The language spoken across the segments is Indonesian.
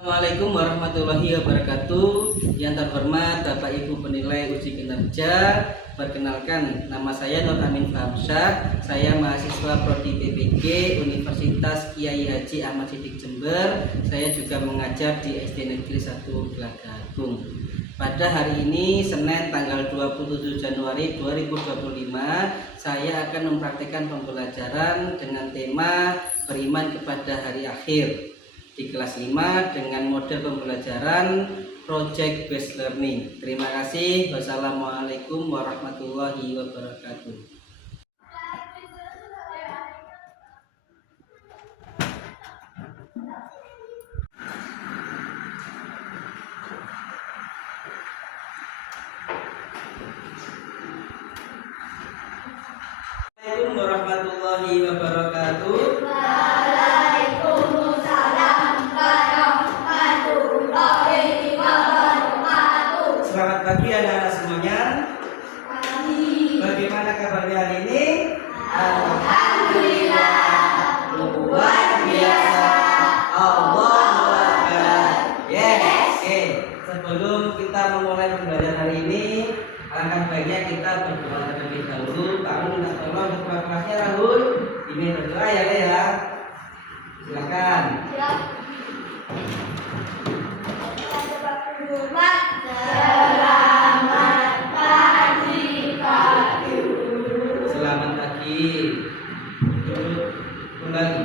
Assalamualaikum warahmatullahi wabarakatuh. Yang terhormat Bapak Ibu penilai uji kinerja, perkenalkan nama saya Nur Amin Fahamsyah. Saya mahasiswa Prodi PPG Universitas Kiai Haji Ahmad Siddiq Jember. Saya juga mengajar di SD Negeri 1 Gelagagung. Pada hari ini Senin tanggal 27 Januari 2025, saya akan mempraktikkan pembelajaran dengan tema beriman kepada hari akhir di kelas 5 dengan model pembelajaran project based learning. Terima kasih. Wassalamualaikum warahmatullahi wabarakatuh. Assalamualaikum warahmatullahi wabarakatuh. Selamat pagi anak-anak semuanya. Bagaimana kabarnya hari ini? Alhamdulillah. Luar biasa. Allahu Akbar. Yes. Sebelum kita memulai pembelajaran hari ini, alangkah baiknya kita berdoa terlebih dahulu. Kamu minta tolong ketua kelasnya Rahul. Ini berdoa ya. Silakan. Selamat pagi. Duduk kembali.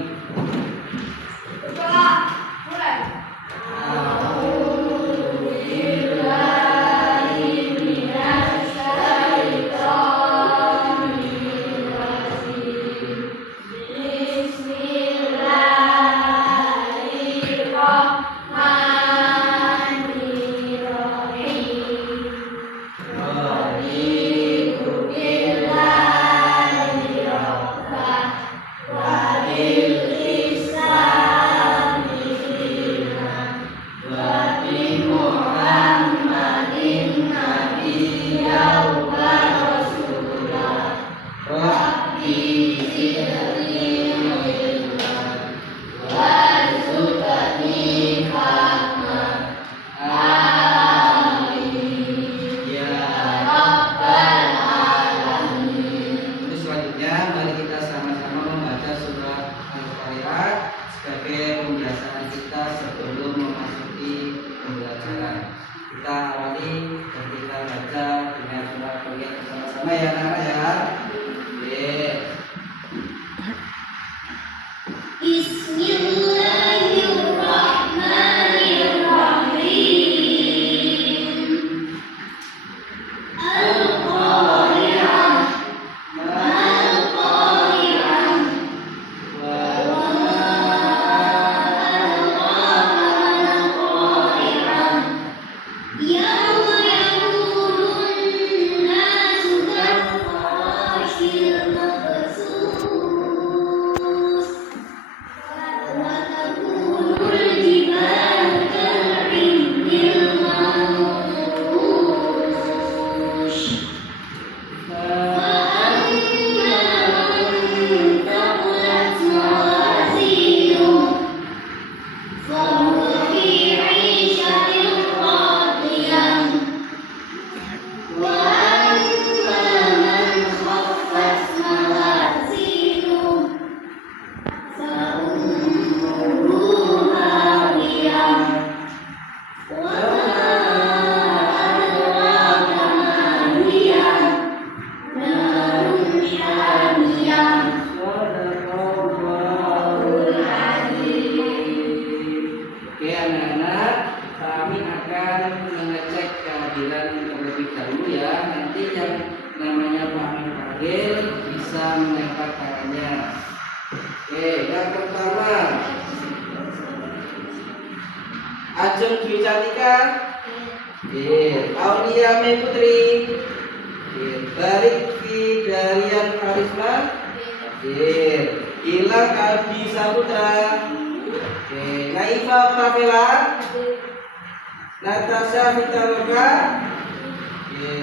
Yang pertama Ajeng Dwi Cantika, Aulia Mei Putri, Barik Fidarian Karisma, Gilang Aldi Saputra, Naifa Pravela, Natasha Vitaloka,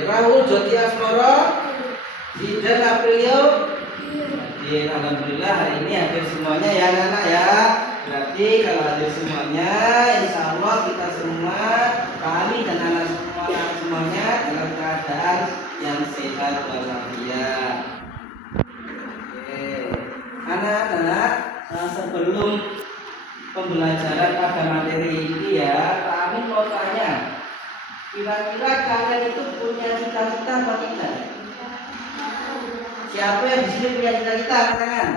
Rahul Joti Asmoro, Zidan Aprilio. Alhamdulillah hari ini hadir semuanya ya anak-anak ya. Berarti kalau hadir semuanya insya Allah sehat walafiat. Oke, anak-anak, sebelum pembelajaran pada materi ini ya, Pak Amin mau tanya, kira-kira kalian itu punya cita-cita apa tidak? Siapa yang di sini punya cita-cita? Angkat tangan.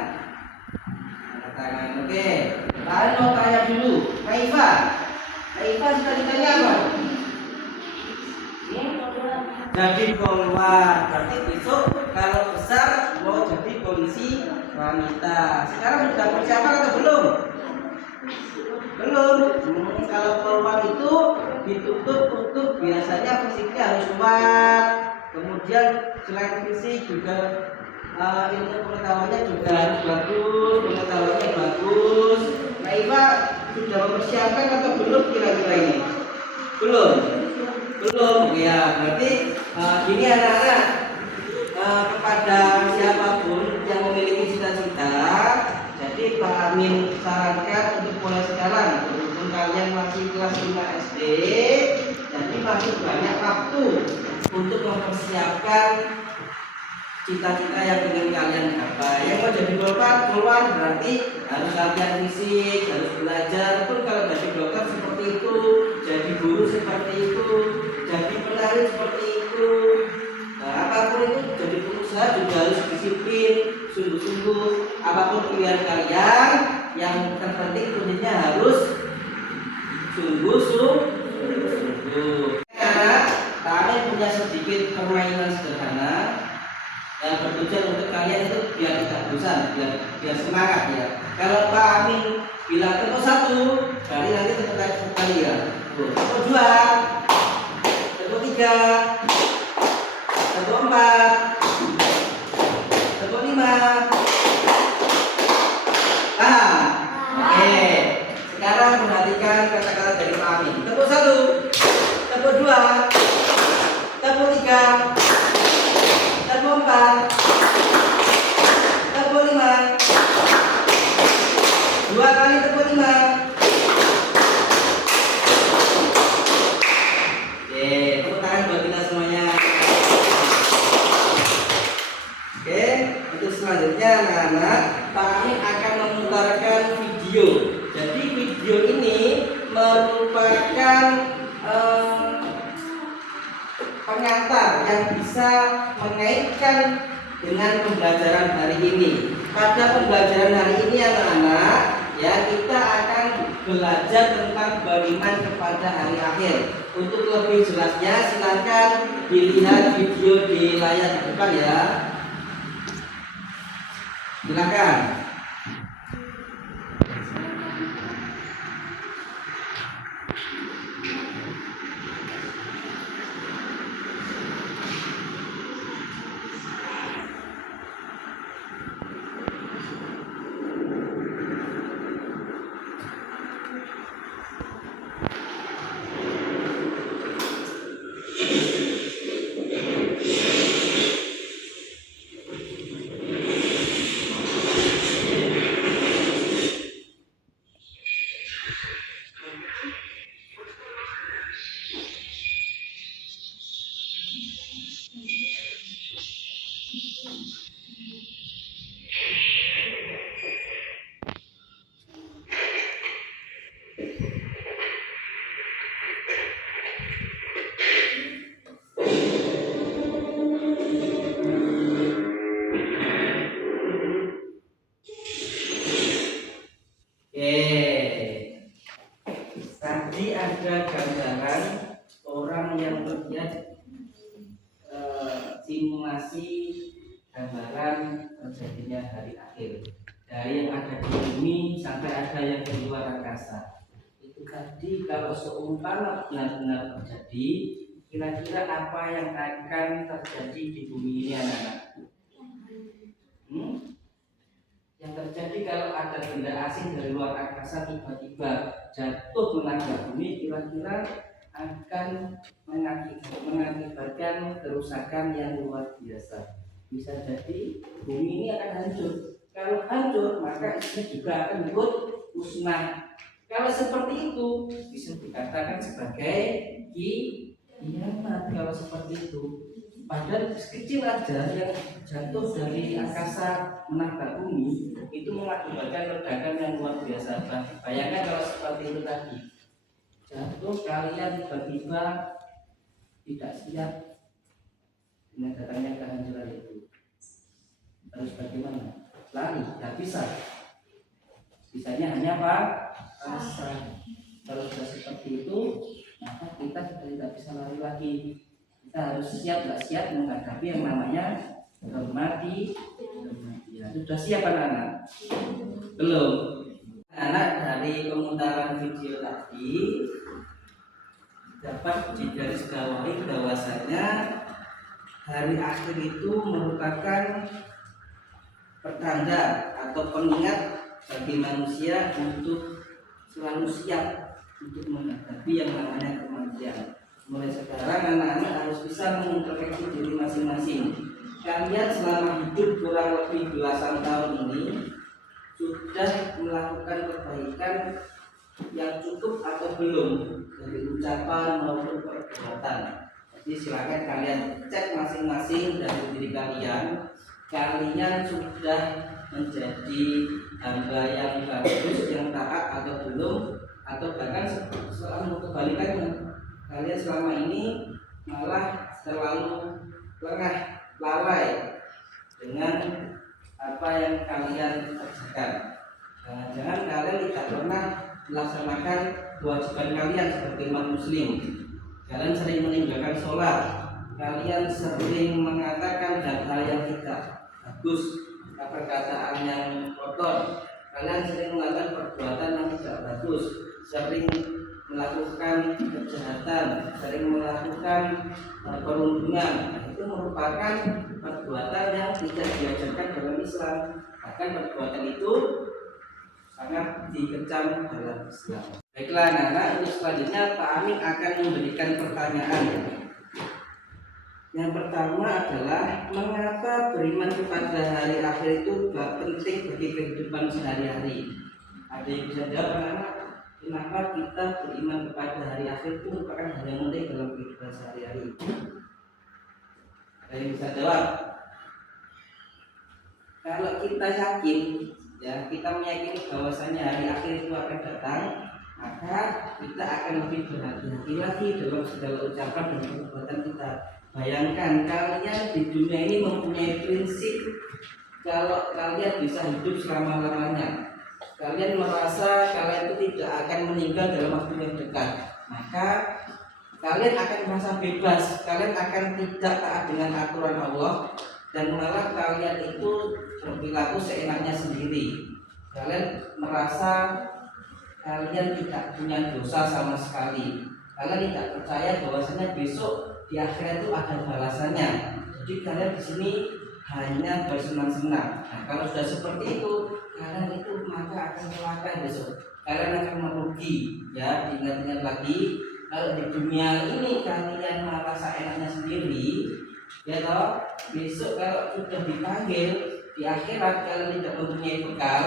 Angkat tangan. Oke, Pak Amin mau tanya dulu, Maifa, cita-citanya apa? Jadi polwan. Berarti besok kalau besar mau jadi polisi wanita. Sekarang sudah persiapan atau belum? Belum. Kalau polwan itu dituntut untuk biasanya fisiknya harus kuat. Kemudian selain fisik juga ilmu pengetahuannya juga harus bagus, pengetahuannya bagus. Nah, Iva sudah mempersiapkan atau belum kira-kira ini? Belum. Belum ya, berarti gini anak-anak, kepada siapapun yang memiliki cita-cita, jadi Pak Amin sarankan untuk mulai sekarang, walaupun kalian masih kelas 5 SD, jadi masih banyak waktu untuk mempersiapkan cita-cita yang ingin kalian capai. Yang mau jadi polwan berarti harus latihan fisik, harus belajar. Pun kalau jadi dokter seperti itu, jadi guru seperti itu, jadi penari seperti itu. Nah, apapun itu, jadi pengusaha juga harus disiplin, sungguh-sungguh. Apapun pilihan kalian, yang terpenting kuncinya harus sungguh-sungguh. Karena kalian punya sedikit permainan sederhana yang bertujuan untuk kalian itu biar tidak bosan, biar semangat ya. Kalau Pak Amin bilang tepuk 1, berarti nanti tepuk kali ya. Tepuk 2, tepuk 3, tepuk 4, tepuk 5. Oke. Sekarang perhatikan kata-kata dari Pak Amin. Tepuk 1, tepuk 2, tepuk 3, tepuk 4, tepuk 5, 2 kali tepuk 5. Oke, tepuk tangan buat kita semuanya. Oke, untuk selanjutnya anak-anak, Pak Amin akan memutarkan video. Jadi video ini merupakan pengantar yang bisa mengaitkan dengan pembelajaran hari ini. Pada pembelajaran hari ini anak-anak, ya kita akan belajar tentang beriman kepada hari akhir. Untuk lebih jelasnya silakan dilihat video di layar depan ya. Silakan. Tadi ada gambaran orang yang melihat simulasi gambaran terjadinya hari akhir, dari yang ada di bumi sampai ada yang di luar angkasa. Itu tadi kalau seumpama benar-benar terjadi, kira-kira apa yang akan terjadi di bumi ini anak-anak? Yang terjadi kalau ada benda asing dari luar angkasa tiba-tiba jatuh menabrak bumi, kira-kira akan mengakibatkan kerusakan yang luar biasa. Bisa jadi bumi ini akan hancur. Kalau hancur, maka isinya juga akan ikut musnah. Kalau seperti itu bisa dikatakan sebagai kiamat. Kalau seperti itu, Padahal kecil aja yang jatuh dari angkasa menabrak bumi itu mengakibatkan ledakan yang luar biasa. Bayangkan kalau seperti itu tadi, jatuh kalian tiba-tiba tidak siap dengan datangnya kehancuran itu, harus bagaimana? Lari, tidak bisa. Bisanya hanya apa? Pasrah. Kalau sudah seperti itu, maka kita sudah tidak bisa lari lagi. Kita harus siap, nggak siap menghadapi yang namanya kematian. Sudah siap anak-anak? Belum. Anak dari pemutaran video tadi dapat digarisbawahi bahwasanya hari akhir itu merupakan pertanda atau pengingat bagi manusia untuk selalu siap untuk menghadapi yang namanya kematian. Mulai sekarang anak-anak harus bisa mengintrospeksi diri masing-masing. Kalian selama hidup kurang lebih belasan tahun ini sudah melakukan kebaikan yang cukup atau belum dari ucapan maupun perbuatan. Jadi silakan kalian cek masing-masing dari diri kalian. Kalian sudah menjadi hamba yang bagus, yang taat atau belum, atau bahkan selalu kebalikannya. Kalian selama ini malah terlalu lengah, lalai dengan apa yang kalian kerjakan. Jangan-jangan kalian tidak pernah melaksanakan kewajiban kalian sebagai umat muslim. Kalian sering meninggalkan sholat, kalian sering mengatakan hal-hal yang tidak bagus, perkataan yang kotor, kalian sering melakukan perbuatan yang tidak bagus, sering melakukan kejahatan, sering melakukan perundungan. Itu merupakan perbuatan yang tidak diajarkan dalam Islam. Bahkan perbuatan itu sangat dikecam dalam Islam. Baiklah anak-anak, untuk selanjutnya Pak Amin akan memberikan pertanyaan. Yang pertama adalah mengapa beriman kepada hari akhir itu penting bagi kehidupan sehari-hari? Ada yang bisa jawab anak-anak? Kenapa kita beriman kepada hari akhir itu merupakan hal yang penting dalam kehidupan sehari-hari? Ada yang bisa jawab? Kalau kita yakin, ya kita meyakini bahwasanya hari akhir itu akan datang, maka kita akan lebih berhati-hati lagi dalam segala ucapan dan perbuatan kita. Bayangkan kalian di dunia ini mempunyai prinsip kalau kalian bisa hidup selama-lamanya. Kalian merasa kalian itu tidak akan meninggal dalam waktu yang dekat, maka kalian akan merasa bebas. Kalian akan tidak taat dengan aturan Allah dan malah kalian itu berperilaku seenaknya sendiri. Kalian merasa kalian tidak punya dosa sama sekali. Kalian tidak percaya bahwasanya besok di akhirat itu ada balasannya. Jadi kalian di sini hanya bersenang-senang. Nah, kalau sudah seperti itu, kalian itu maka akan celaka besok. Kalian akan merugi. Ya, diingat-ingat lagi. Kalau di dunia ini kalian merasa enaknya sendiri, ya toh, besok kalau sudah dipanggil di akhirat kalian tidak mempunyai bekal,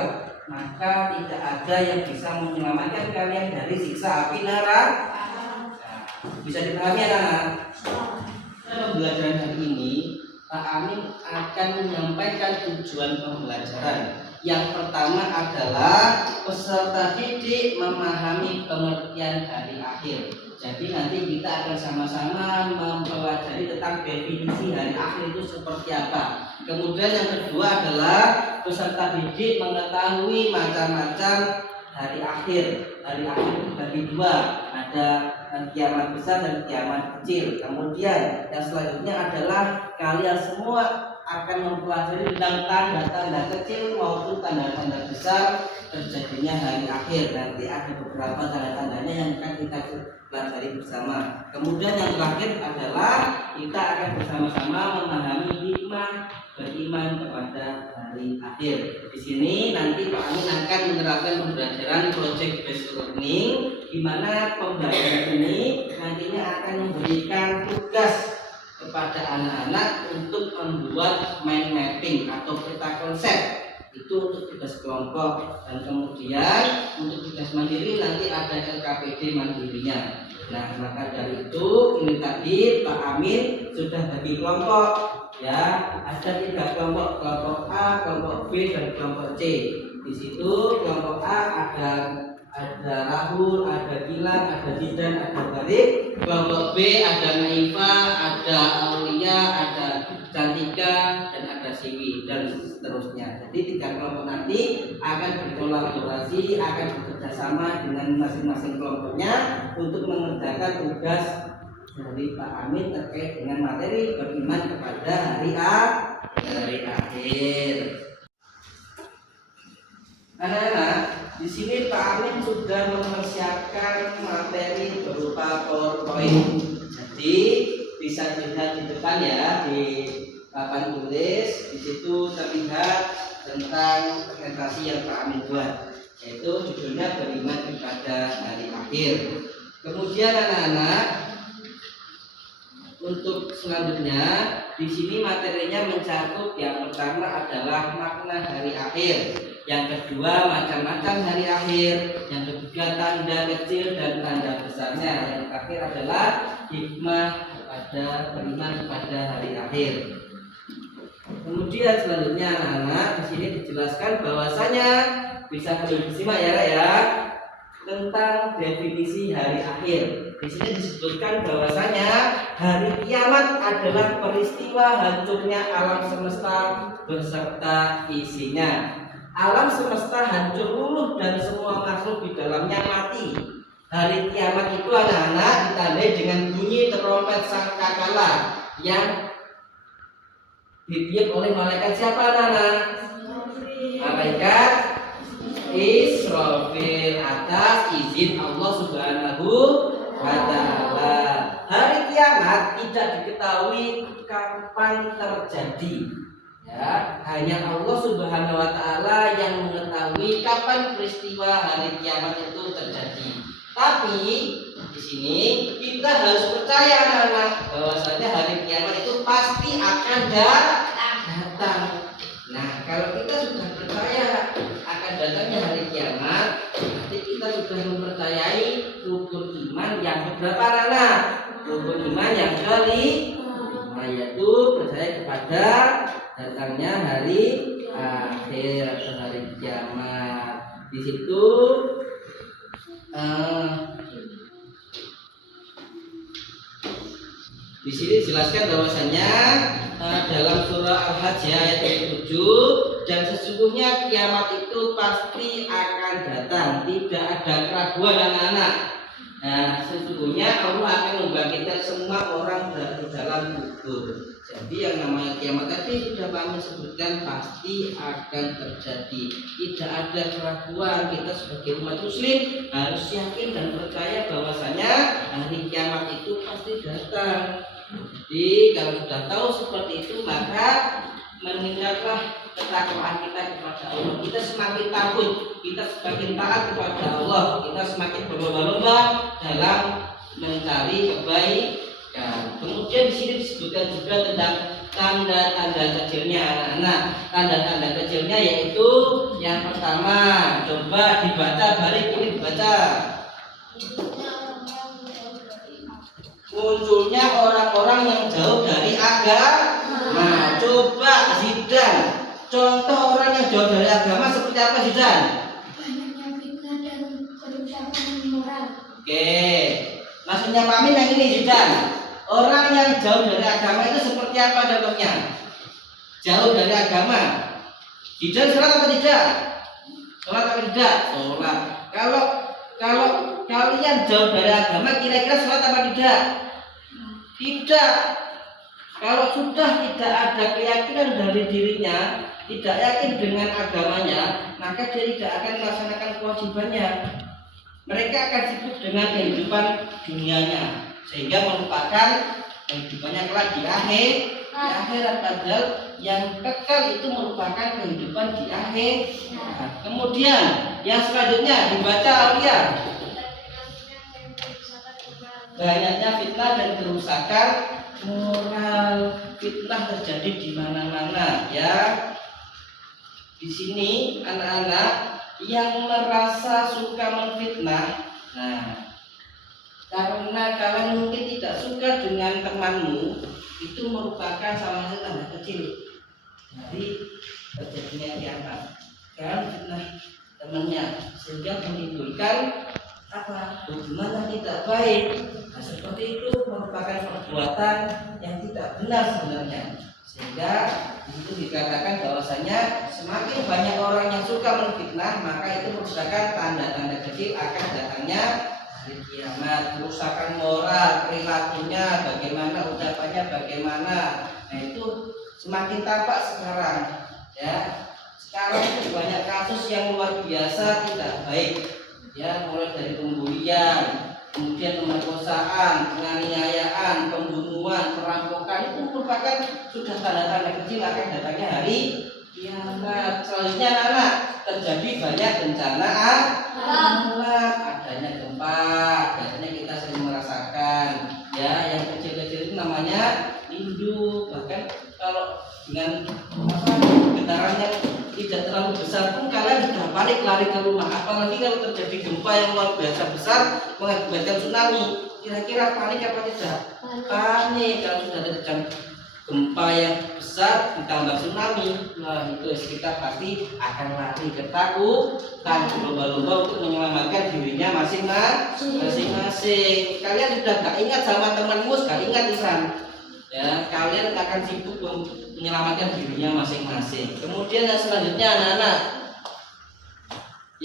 maka tidak ada yang bisa menyelamatkan kalian dari siksa api neraka. Bisa dipahami anak-anak? Dalam pembelajaran hari ini Pak Amin akan menyampaikan tujuan pembelajaran. Yang pertama adalah peserta didik memahami pengertian hari akhir. Jadi nanti kita akan sama-sama mempelajari tentang definisi hari akhir itu seperti apa. Kemudian yang kedua adalah peserta didik mengetahui macam-macam hari akhir. Hari akhir itu bagi dua, ada kiamat besar dan kiamat kecil. Kemudian yang selanjutnya adalah kalian semua akan mempelajari tentang tanda-tanda kecil maupun tanda-tanda besar terjadinya hari akhir. Nanti ada beberapa tanda-tandanya yang akan kita pelajari bersama. Kemudian yang terakhir adalah kita akan bersama-sama memahami hikmah beriman kepada hari akhir. Di sini nanti Pak Amin akan menerapkan pembelajaran project based learning, di mana pembelajaran ini nantinya akan memberikan tugas kepada anak-anak untuk membuat mind mapping atau peta konsep. Itu untuk tugas kelompok, dan kemudian untuk tugas mandiri nanti ada LKPD mandirinya. Nah, maka dari itu ini tadi Pak Amin sudah bagi kelompok, ya. Ada 3 kelompok, kelompok A, kelompok B, dan kelompok C. Di situ kelompok A ada Rahul, ada Gilang, ada Zidan, ada Barik. Kelompok B ada Naifa, ada Aulia, ada Cantika, dan ada Siwi, dan seterusnya. Jadi 3 kelompok nanti akan berkolaborasi, akan bekerja sama dengan masing-masing kelompoknya untuk mengerjakan tugas dari Pak Amin terkait dengan materi beriman kepada hari akhir. Anak-anak, di sini Pak Amin sudah mempersiapkan materi berupa PowerPoint. Jadi bisa dilihat di depan ya, di papan tulis. Di situ terlihat tentang presentasi yang Pak Amin buat, yaitu judulnya beriman kepada hari akhir. Kemudian anak-anak, untuk selanjutnya di sini materinya mencakup yang pertama adalah makna hari akhir, yang kedua macam-macam hari akhir, yang ketiga tanda kecil dan tanda besarnya, yang terakhir adalah hikmah kepada beriman kepada hari akhir. Kemudian selanjutnya anak-anak di sini dijelaskan bahwasanya bisa disimak ya, tentang definisi hari akhir. Di sini disebutkan bahwasanya hari kiamat adalah peristiwa hancurnya alam semesta beserta isinya. Alam semesta hancur luluh dan semua makhluk di dalamnya mati. Hari kiamat itu anak-anak ditandai dengan bunyi trompet sangkakala yang ditiup oleh malaikat siapa anak-anak? Malaikat Israfil atas izin Allah Subhanahu wa Ta'ala. Hari kiamat tidak diketahui kapan terjadi, ya, hanya Allah Subhanahu wa Ta'ala yang mengetahui kapan peristiwa hari kiamat itu terjadi. Tapi di sini kita harus percaya anak-anak bahwasanya hari kiamat itu pasti akan datang. Nah, kalau kita sudah percaya akan datangnya hari kiamat, berarti kita sudah mempercayai rukun iman yang beberapa anak. Rukun iman yang kelima, yaitu percaya kepada datangnya hari akhir atau hari kiamat. Di situ di sini dijelaskan bahwasanya dalam surah Al-Hajj ayat 7, dan sesungguhnya kiamat itu pasti akan datang, tidak ada keraguan anak-anak. Nah, sesungguhnya Allah akan membangkitkan semua orang dari dalam kubur. Jadi yang namanya kiamat tadi sudah kami sebutkan pasti akan terjadi. Tidak ada keraguan. Kita sebagai umat muslim harus yakin dan percaya bahwasanya hari kiamat itu pasti datang. Jadi kalau sudah tahu seperti itu, maka meningkatlah ketakwaan kita kepada Allah. Kita semakin takut, kita semakin taat kepada Allah, kita semakin berlomba-lomba dalam mencari kebaikan. Kemudian di sini disebutkan juga tentang tanda-tanda kecilnya anak-anak. Tanda-tanda kecilnya yaitu yang pertama, coba dibaca, Barik ini dibaca. Munculnya orang-orang yang jauh dari agama. Coba Zidan, contoh orang yang jauh dari agama seperti apa Zidan? Banyaknya fitnah dan kerusakan moral. Oke, maksudnya Pamin yang ini Zidan. Orang yang jauh dari agama itu seperti apa contohnya? Jauh dari agama. Zidan sholat atau tidak? Sholat atau tidak? Sholat. Kalau kalian jauh dari agama, kira-kira sholat apa tidak? Tidak. Kalau sudah tidak ada keyakinan dari dirinya, tidak yakin dengan agamanya, maka dia tidak akan melaksanakan kewajibannya. Mereka akan sibuk dengan kehidupan dunianya, sehingga melupakan kehidupannya kelak di akhirat. Padahal yang kekal itu merupakan kehidupan di akhirat. Kemudian yang selanjutnya dibaca Aulia. Banyaknya fitnah dan kerusakan moral. Fitnah terjadi di mana-mana ya. Di sini anak-anak yang merasa suka memfitnah, nah, karena karena kalian mungkin tidak suka dengan temanmu, itu merupakan salah satu tanda kecil dari terjadinya kiamat. Kalian fitnah temannya sehingga menimbulkan apa? Hubungan yang tidak baik. Nah, seperti itu merupakan perbuatan yang tidak benar sebenarnya. Sehingga itu dikatakan bahwasanya semakin banyak orang yang suka menfitnah, maka itu merupakan tanda-tanda kecil akan datangnya hari kiamat. Kerusakan moral, perilakunya bagaimana, ucapannya bagaimana. Nah, itu semakin tampak sekarang, ya. Sekarang itu banyak kasus yang luar biasa tidak baik, ya, mulai dari pembulian, kemudian pemerkosaan, penganiayaan, pembunuhan, perampokan, itu merupakan sudah tanda-tanda kecil akan datangnya hari kiamat. Selanjutnya anak terjadi banyak bencana alam, adanya gempa, biasanya kita sering merasakan, ya, yang kecil-kecil itu namanya induk. Bahkan kalau dengan getaran yang tidak terlalu besar pun kalian sudah panik lari ke rumah. Apalagi kalau terjadi gempa yang luar biasa besar mengakibatkan tsunami, kira-kira panik apa tidak? Panik. Kalau sudah terjadi gempa yang besar ditambah tsunami, nah itu kita pasti akan lari ketakutan, berlomba-lomba untuk menyelamatkan dirinya masing-masing. Kalian sudah gak ingat sama temanmu, gak ingat Isan, ya, kalian akan sibuk menyelamatkan dirinya masing-masing. Kemudian yang selanjutnya anak-anak,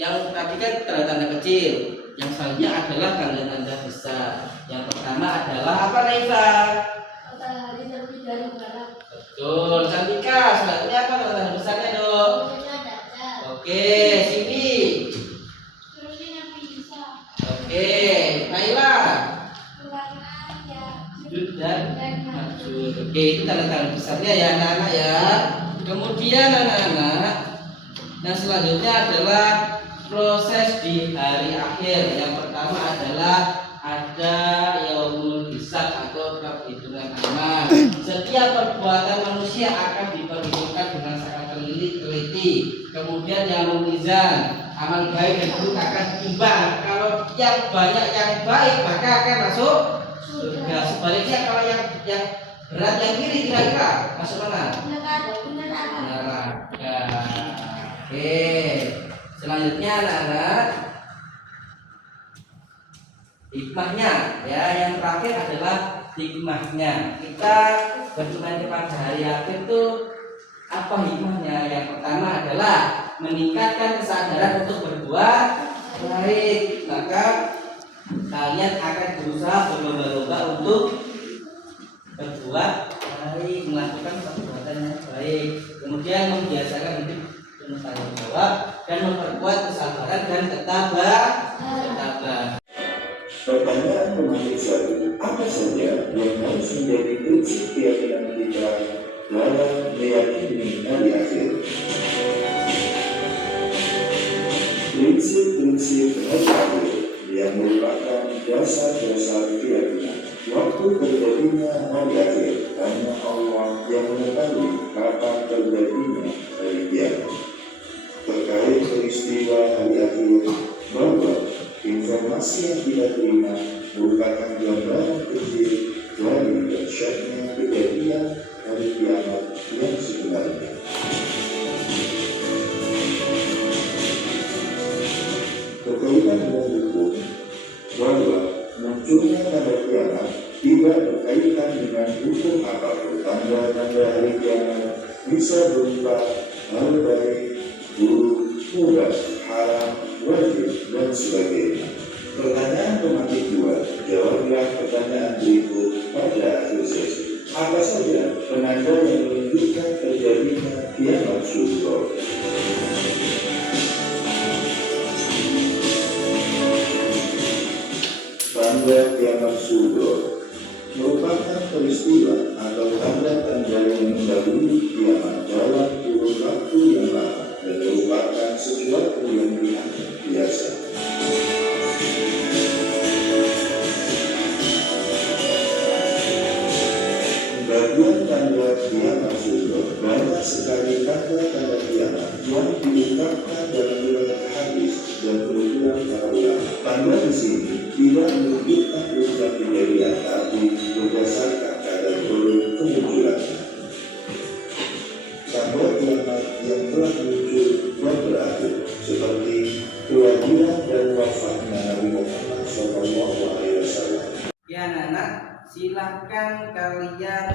yang tadi kan tanda-tanda kecil, yang selanjutnya adalah tanda-tanda besar. Yang pertama adalah apa, Naifa? Matahari terbit dari barat. Betul, Cantika. Selanjutnya apa tanda-tanda besarnya, Dok? Oke, sini. Terusnya Nabi Isa. Oke, Naila. Keluarga ya. Sujud dan majud. Oke, itu tanda-tanda besarnya ya anak-anak ya. Kemudian anak-anak, yang selanjutnya adalah proses di hari akhir. Yang pertama adalah ada yaumul hisab atau perhitungan amal. Setiap perbuatan manusia akan diperhitungkan dengan sangat teliti. Kemudian yaumul mizan, amal baik dan buruk akan ditimbang. Kalau yang banyak yang baik maka akan masuk surga. Sebaliknya kalau yang berat yang kiri kira-kira masuk mana? Neraka. Oke. Selanjutnya anak-anak, hikmahnya, ya, yang terakhir adalah hikmahnya. Kita beriman kepada hari akhir itu apa hikmahnya? Yang pertama adalah meningkatkan kesadaran untuk berbuat baik. Maka kalian akan berusaha berlomba-lomba untuk berbuat baik, melakukan perbuatan yang baik. Kemudian membiasakan hidup penuh tanggung jawab dan memperkuat kesabaran dan ketabahan. Pertanyaan menarik satu, apa saja yang harus menjadi prinsip keyakinan kita dalam meyakini hari akhir? Prinsip-prinsip hari akhir yang merupakan dasar-dasar keyakinan. Waktu terjadinya hari akhir hanya Allah yang mengetahui kapan terjadinya hari kiamat. Terkait peristiwa hari akhir, bahwa informasi yang kita terima merupakan gambaran kecil dari dahsyatnya kejadian hari kiamat yang sebenarnya. Berkaitan dengan hukum, bahwa munculnya tanda kiamat tidak berkaitan dengan hukum apapun. Tanda-tanda hari kiamat bisa berupa hal baik, buruk, mubah, haram, wajib, dan sebagainya. Pertanyaan pemantik 2, jawablah pertanyaan berikut pada akhir sesi. Apa saja penanda yang menunjukkan terjadinya kiamat sughra? Tanda kiamat sughra merupakan peristiwa atau tanda-tanda yang mendahului kiamat dalam kurun waktu yang lama dan merupakan sesuatu yang dianggap biasa. Bagian tanda kiamat sughra, banyak sekali tanda-tanda kiamat yang diungkapkan dalam riwayat hadis dan penuturan para ulama. Tanda di sini tidak menunjukkan ucapan Silahkan kalian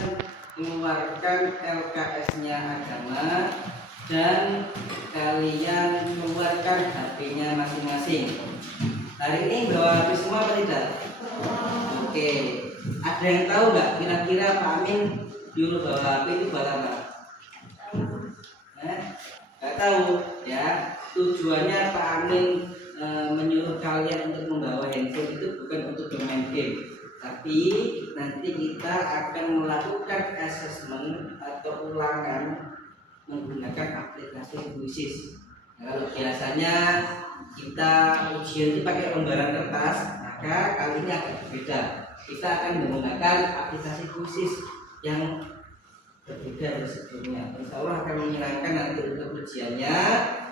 keluarkan LKS-nya agama dan kalian keluarkan HP-nya masing-masing. Hari ini bawa HP semua apa tidak? Oke. Ada yang tahu nggak kira-kira Pak Amin dulu bawa HP itu buat apa? Nggak tahu ya. Tujuannya Pak Amin menyuruh kalian untuk membawa handphone itu bukan untuk bermain game, tapi nanti kita akan melakukan assessment atau ulangan menggunakan aplikasi khusus. Nah, kalau biasanya kita ujian itu pakai lembaran kertas, maka kali ini agak berbeda. Kita akan menggunakan aplikasi khusus yang berbeda dari sebelumnya. Insya Allah akan menyenangkan nanti untuk ujiannya.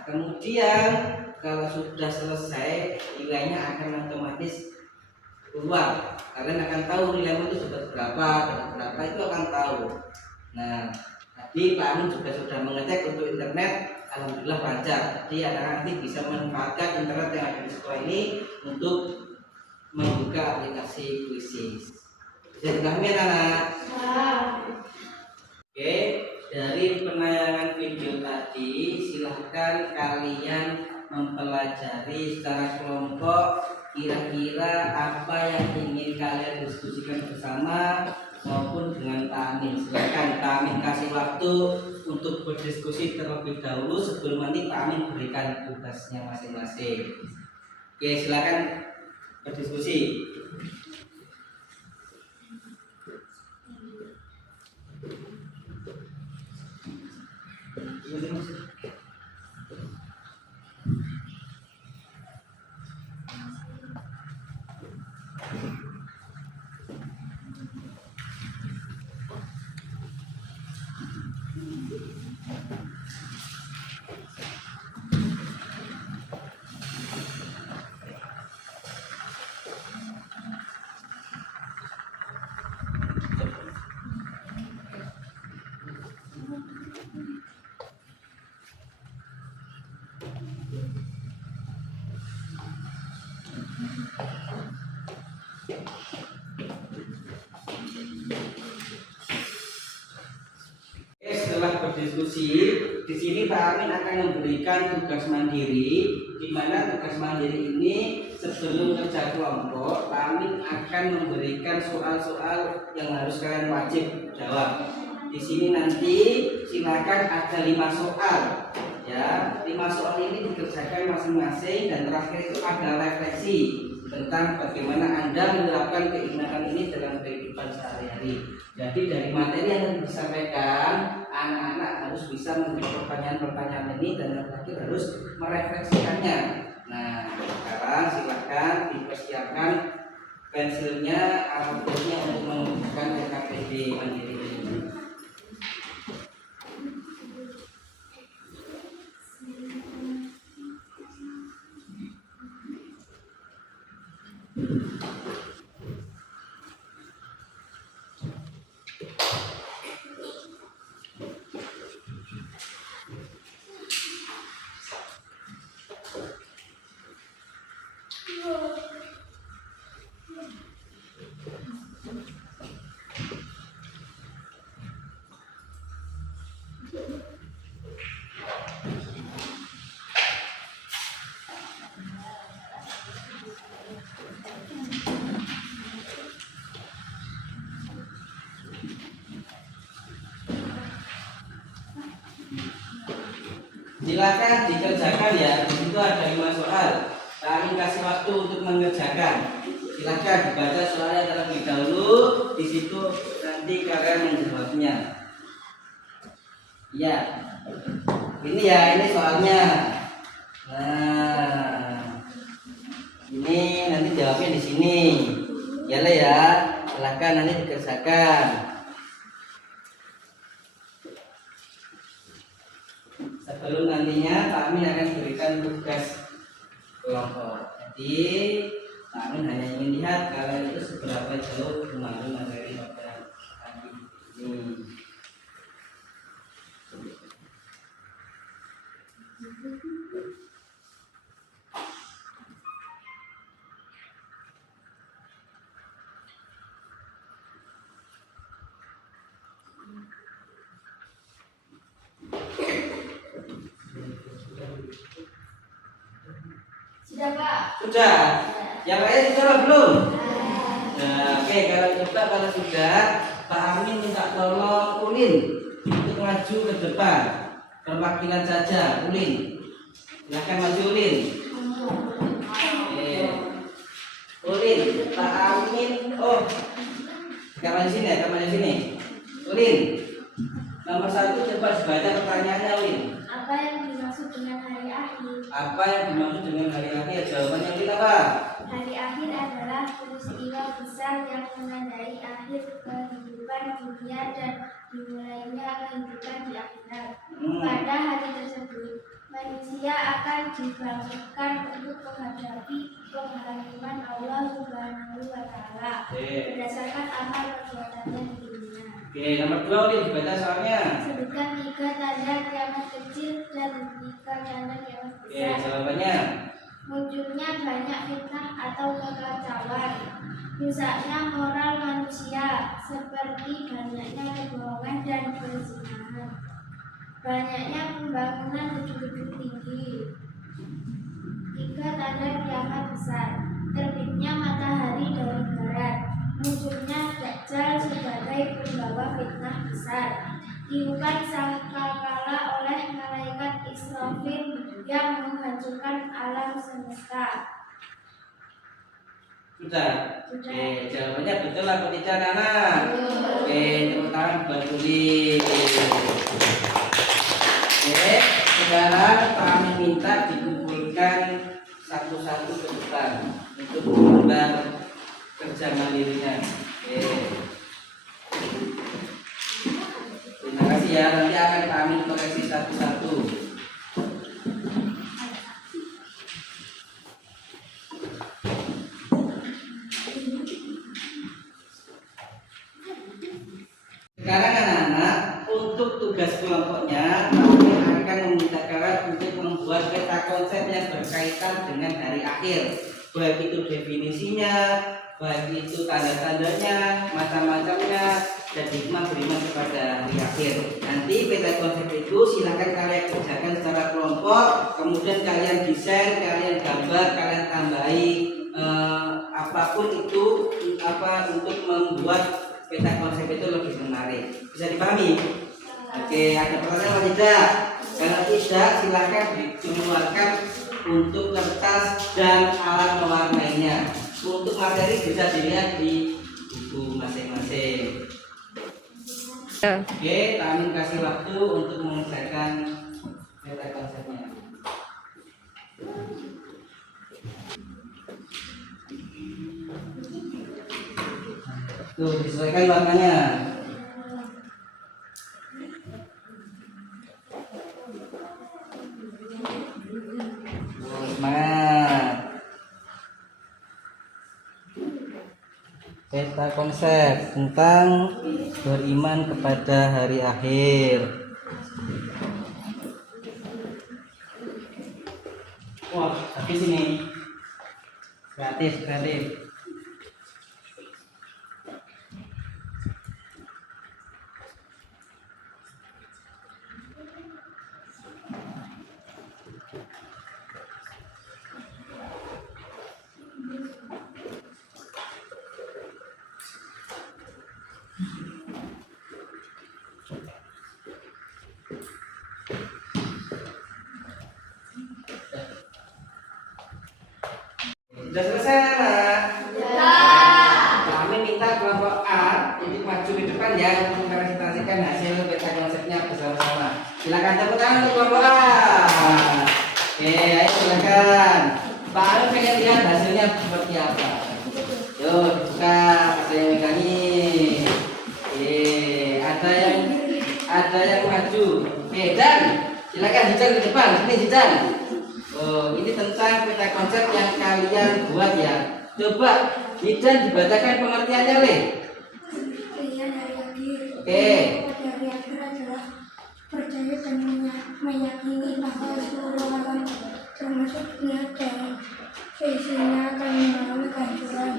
Kemudian kalau sudah selesai, nilainya akan otomatis keluar. Kalian akan tahu nilaimu itu dapat berapa itu akan tahu. Nah, tadi Pak Amin juga sudah mengecek untuk internet, alhamdulillah lancar. Jadi anak nanti bisa memanfaatkan internet yang ada di sekolah ini untuk membuka aplikasi kuisis. Bisa dipahami anak-anak? Oke, dari penayangan video tadi silahkan kalian mempelajari secara kelompok kira-kira apa yang ingin kalian diskusikan bersama maupun dengan Pak Amin. Silahkan Pak Amin kasih waktu untuk berdiskusi terlebih dahulu sebelum nanti Pak Amin berikan tugasnya masing-masing. Oke, silahkan berdiskusi. Setelah berdiskusi, di sini Pak Amin akan memberikan tugas mandiri, di mana tugas mandiri ini sebelum kerja kelompok, Pak Amin akan memberikan soal-soal yang harus kalian wajib jawab. Di sini nanti silakan ada 5 soal, ya. 5 soal ini dikerjakan masing-masing dan terakhir itu ada refleksi tentang bagaimana Anda menerapkan keimanan ini dalam kehidupan sehari-hari. Jadi dari materi yang disampaikan, anak-anak harus bisa menjawab pertanyaan-pertanyaan ini dan terakhir harus merefleksikannya. Nah, sekarang silakan dipersiapkan pensilnya, alatnya untuk menunjukkan LKPD mandiri ini. Silakan dikerjakan ya. Di situ ada 5 soal. Kami kasih waktu untuk mengerjakan. Silakan dibaca soalnya terlebih dahulu. Di situ nanti kalian menjawabnya. Ya. Ini ya, ini soalnya. Nah, ini nanti jawabnya di sini. Ya lah ya. Silakan nanti dikerjakan. Sebelum nantinya Pak Amin akan berikan tugas kelompok. Jadi Pak Amin hanya ingin lihat kalian itu seberapa jauh memahami materi pada pagi ini. Sudah Pak. Sudah. Yang lain sudah belum? Nah, oke, kalau sudah, Pak Amin minta tolong Ulin untuk maju ke depan. Perwakilan saja, Ulin. Silakan maju Ulin. Oke. Ulin, Pak Amin. Oh, kamu di sini ya, kamu di sini. Ulin, nomor 1 coba dibaca pertanyaannya Ulin. Apa yang dimaksud dengan hari akhir? Apa yang dimaksud dengan hari akhir? Jawabannya Ulin apa? Hari akhir adalah peristiwa besar yang menandai akhir kehidupan dunia dan dimulainya kehidupan di akhirat. Pada hari tersebut, manusia akan dibangkitkan untuk menghadapi penghakiman Allah Subhanahu wa Ta'ala berdasarkan amal perbuatannya di dunia. Oke, nomor 2 Ulin dibaca soalnya. Sebutkan 3 tanda kiamat kecil dan 3 tanda kiamat Oke, besar. jawabannya. Munculnya banyak fitnah atau kekacauan, rusaknya moral manusia, seperti banyaknya kebohongan dan perzinahan, banyaknya pembangunan gedung-gedung tinggi. 3 tanda kiamat besar, terbitnya matahari dari barat, munculnya Dajjal sebagai pembawa fitnah besar, tiupan sangkakala oleh malaikat Israfil yang menghancurkan alam semesta. Sudah. Oke, jawabannya betul atau tidak, Nana? Oke, tepuk tangan buat Ulin. Oke, sekarang kami minta dikumpulkan satu-satu ke depan untuk menggambar kerja mandirinya. Oke. Terima kasih ya, nanti akan kami koreksi satu-satu. Sekarang anak-anak, untuk tugas kelompoknya kami akan meminta kalian untuk membuat peta konsep yang berkaitan dengan hari akhir, baik itu definisinya, baik itu tanda-tandanya, macam-macamnya, dan hikmah beriman kepada hari akhir. Nanti peta konsep itu silakan kalian kerjakan secara kelompok, kemudian kalian desain, kalian gambar, kalian tambahi apapun itu untuk membuat peta konsep itu lebih menarik. Bisa dipahami? Oke, ada pertanyaan atau tidak? Kalau tidak, silakan dikeluarkan untuk kertas dan alat mewarnainya. Untuk materi bisa dilihat di buku masing-masing. Oke, kami kasih waktu untuk mengerjakan peta konsepnya. Tuh, disesuaikan warnanya. Semangat. Peta konsep tentang beriman kepada hari akhir. Wah, habis ini. Kreatif. Sudah selesai, anak? Kami minta kelompok A untuk maju ke depan ya untuk mempresentasikan hasil peta konsepnya bersama-sama. Silakan tepuk tangan untuk kelompok A. Oke, ayo silakan. Pak Arif pengen lihat hasilnya seperti apa. Yuk, dibuka. Ada yang megangi. Ada yang maju. Oke, dan silakan Jijan ke depan. Sini Jijan. Oh, ini tentang peta konsep yang kalian buat ya. Coba Jijan dibacakan pengertiannya, Le. Pilihan hari akhir. Oke. Hari akhir adalah percaya dan meyakini bahwa seluruh alam termasuk dunia dan seisinya akan mengalami kehancuran.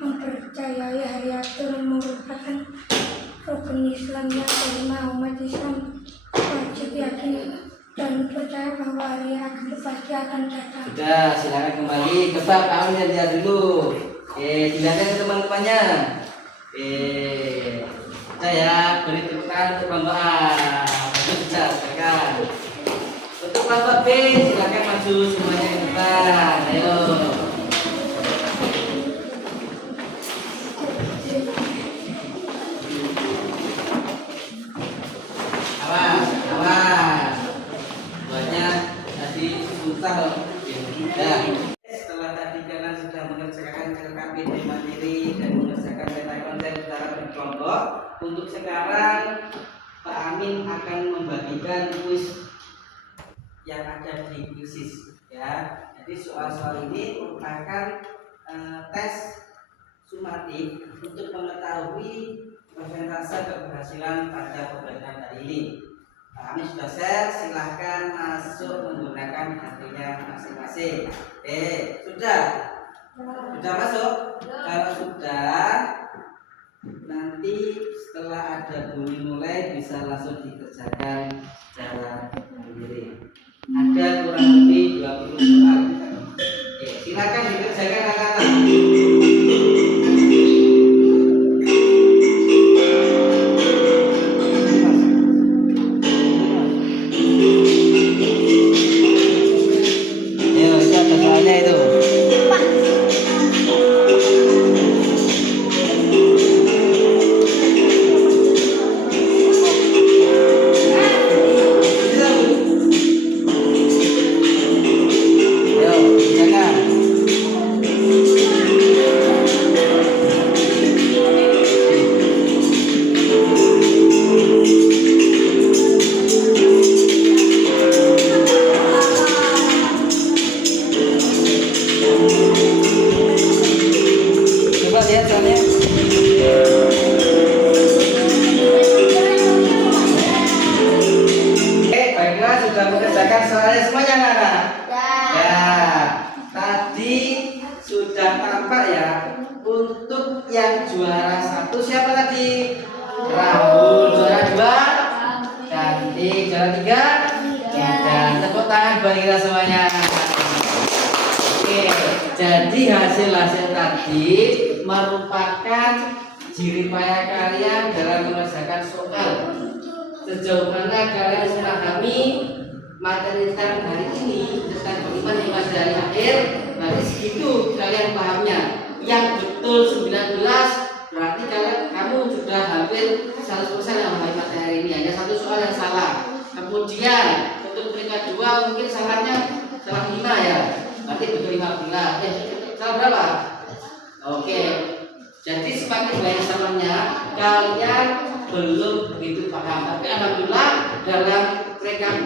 Mempercayai hari akhir merupakan rukun Islam yang kelima. Umat Islam wajib yakin dan percaya bahwa hari akhir pasti akan datang. Sudah, silakan kembali. Coba kamu lihat dulu. Silakan teman-temannya. Saya beri tepuk tangan untuk pembahasan. Bagus, silakan. Untuk kelompok B, silakan maju semuanya ke depan. Ayo. Awas, awas. Buatnya tadi susah loh. Ya. Setelah tadi kalian sudah mengerjakan LKPD mandiri dan mengerjakan peta konsep secara berkelompok, untuk sekarang Pak Amin akan membagikan kuis yang ada di kuisis. Ya, jadi soal-soal ini merupakan tes sumatif untuk mengetahui persentase keberhasilan pada pembelajaran hari ini. Pak Amin sudah share, silahkan masuk menggunakan hatinya masing-masing. Sudah? Sudah masuk? Kalau sudah, nanti setelah ada bunyi mulai bisa langsung dikerjakan secara mandiri. Ada kurang lebih 20 soal. Silakan dikerjakan angkatan. Jadi hasil-hasil tadi merupakan jeripaya kalian dalam mengerjakan soal. Sejauh mana kalian memahami materi tentang hari ini tentang beriman hingga dari akhir, berarti segitu kalian pahamnya. Yang betul 19 berarti kamu sudah hampir 100% yang memahami materi hari ini. Hanya satu soal yang salah. Kemudian untuk peringkat 2 mungkin salahnya salah 5 ya. Berarti betul 15. Salah berapa? Oke. Jadi semakin banyak salahnya, kalian belum begitu paham. Tapi alhamdulillah dalam rekap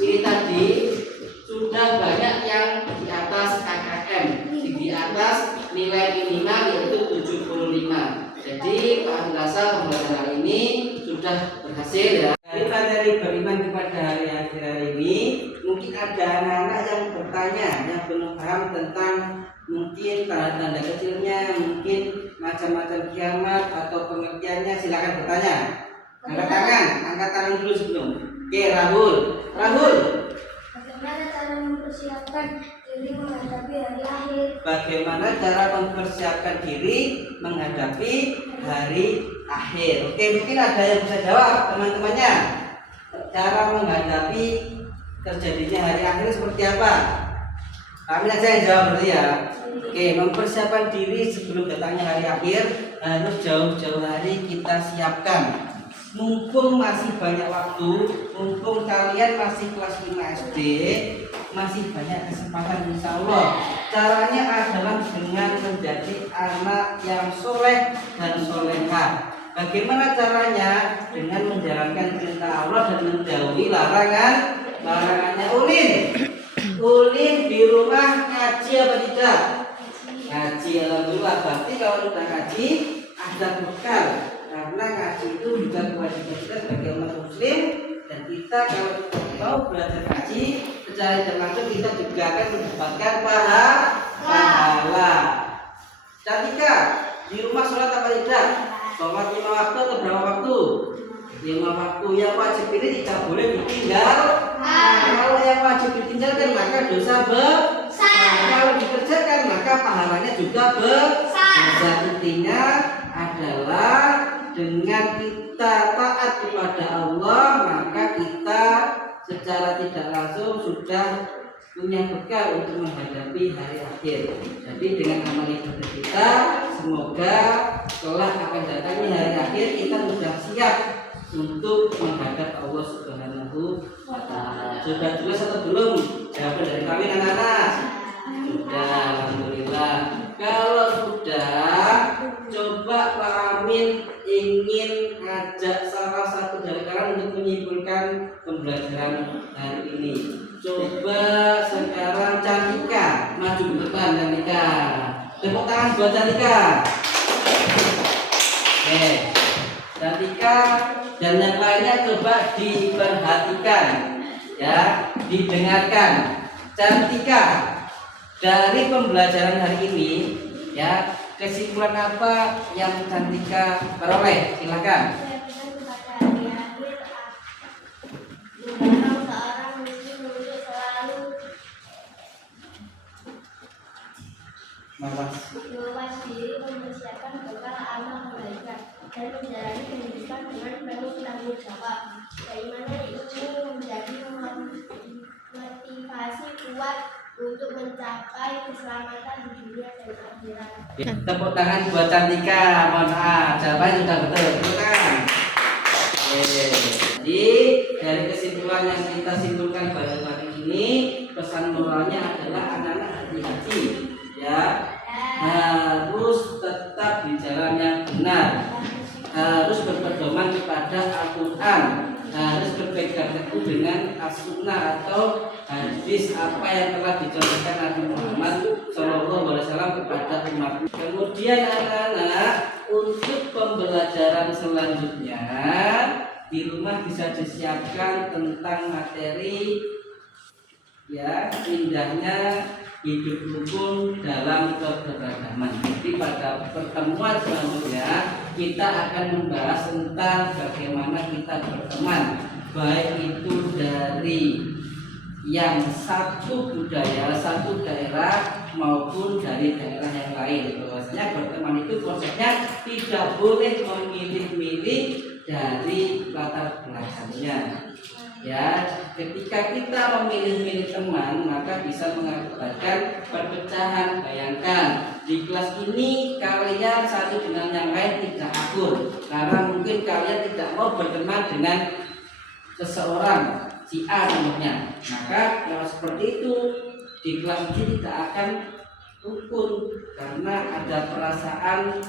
ini tadi sudah banyak yang di atas KKM, di atas nilai minimal yaitu 75. Jadi Pak Andasa pembelajaran hari ini sudah berhasil ya. Dari materi beriman kepada hari akhir hari ini, mungkin ada anak-anak yang bertanya, yang belum paham tentang mungkin tanda-tanda kecilnya, mungkin macam-macam kiamat atau pengertiannya. Silakan bertanya. Angkat tangan dulu sebelum. Oke, Rahul. Bagaimana cara mempersiapkan diri menghadapi hari akhir? Bagaimana cara mempersiapkan diri menghadapi hari akhir? Oke, mungkin ada yang bisa jawab teman-temannya. Cara menghadapi terjadinya hari akhir seperti apa? Kami aja yang jawab berarti ya. Oke, mempersiapkan diri sebelum datangnya hari akhir harus jauh-jauh hari kita siapkan. Mumpung masih banyak waktu, mumpung kalian masih kelas 5 SD, masih banyak kesempatan insya Allah. Caranya adalah dengan menjadi anak yang soleh dan solehah. Bagaimana caranya? Dengan menjalankan perintah Allah dan menjauhi larangannya. Ulin di rumah ngaji apa tidak? Ngaji, alhamdulillah. Berarti kalau sudah ngaji ada bekal. Karena ngaji itu juga kewajiban kita sebagai umat muslim, dan kita kalau mau belajar ngaji secara tidak langsung kita juga akan mendapatkan pahala. Cantika, di rumah sholat apa tidak? Sholat 5 waktu atau berapa waktu? lima waktu yang wajib ini tidak boleh ditinggal. Kalau yang wajib ditinggalkan maka dosa besar. Kalau dikerjakan maka pahalanya juga besar. Intinya adalah dengan kita taat kepada Allah maka kita secara tidak langsung sudah punya bekal untuk menghadapi hari akhir. Jadi dengan amal ibadah kita, semoga kelak akan datangnya hari akhir kita sudah siap untuk menghadap Allah Subhanahu wa Ta'ala. Sudah jelas atau belum jawaban dari kami anak-anak? Sudah, alhamdulillah. Kalau sudah, coba Pak Amin ingin ngajak salah satu dari kalian untuk menyimpulkan pembelajaran hari ini. Coba sekarang Cantika maju ke depan. Cantika, tepuk tangan buat Cantika. Oke, Cantika dan yang lainnya coba diperhatikan, ya, didengarkan. Cantika, dari pembelajaran hari ini, ya, kesimpulan apa yang Cantika peroleh? Silakan. Mawas diri, mempersiapkan bekal amal kebaikan dan menjalani kehidupan dengan penuh tanggung jawab. Keimanan itu menjadi motivasi kuat untuk mencapai keselamatan di dunia dan akhirat. Tepuk tangan buat Cantika. Mohon maaf, jawabannya sudah betul. Tepuk tangan. Jadi dari kesimpulan yang kita simpulkan pada pagi ini, pesan moralnya adalah anak-anak hati-hati, ya, harus tetap di jalan yang benar, harus berpedoman kepada Al-Quran, harus berpegang teguh dengan as-sunnah atau hadis apa yang telah dicontohkan Nabi Muhammad SAW kepada umat. Kemudian anak-anak, untuk pembelajaran selanjutnya di rumah bisa disiapkan tentang materi, ya, indahnya hidup rukun dalam keberagaman. Jadi pada pertemuan selanjutnya kita akan membahas tentang bagaimana kita berteman, baik itu dari yang satu budaya, satu daerah maupun dari daerah yang lain. Bahwasanya berteman itu konsepnya tidak boleh memilih-milih dari latar belakangnya. Ya, ketika kita memilih-milih teman maka bisa mengakibatkan perpecahan. Bayangkan di kelas ini kalian satu dengan yang lain tidak akur karena mungkin kalian tidak mau berteman dengan seseorang, si A contohnya. Maka kalau seperti itu di kelas ini tidak akan rukun karena ada perasaan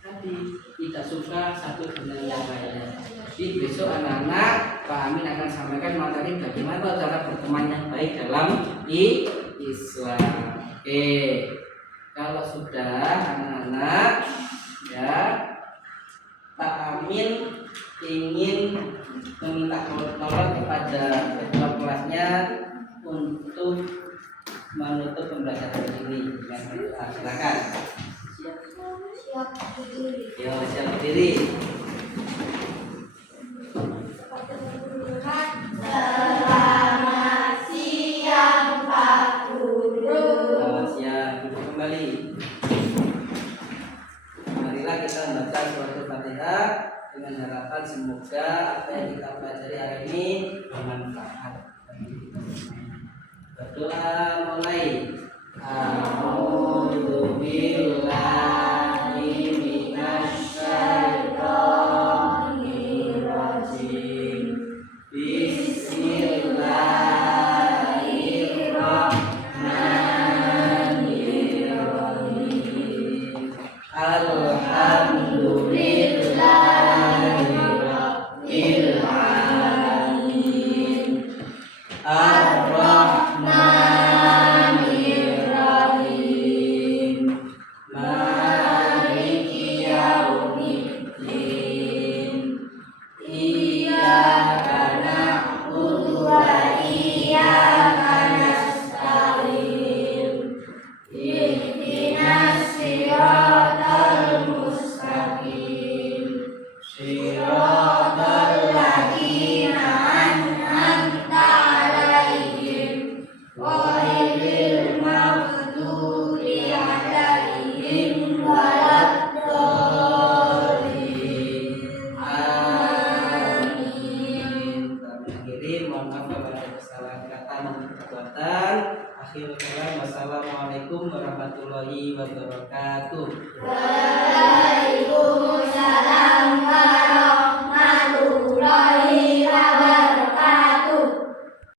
tadi tidak suka satu dengan yang lainnya. Jadi besok anak-anak Pak Amin akan sampaikan materi bagaimana cara berteman yang baik dalam Islam. Oke, kalau sudah anak-anak, ya, Pak Amin ingin meminta tolong kepada ketua kelasnya untuk menutup pembelajaran ini dengan berdoa. Silakan. Siap berdiri. Yo, siap berdiri. Selamat siang Pak Guru. Selamat siang, duduk kembali. Marilah kita membaca surat Al-Fatihah dengan harapan semoga apa yang kita pelajari hari ini bermanfaat bagi kita semua. Berdoa mulai. A'udzu billahi minasy syaithanir rajim. Bismillahirrahmanirrahim. Alhamdulillahirabbil alamin. Ar-Rahmanir Rahim. Akhirul kalam, wassalamualaikum warahmatullahi wabarakatuh. Waalaikumsalam.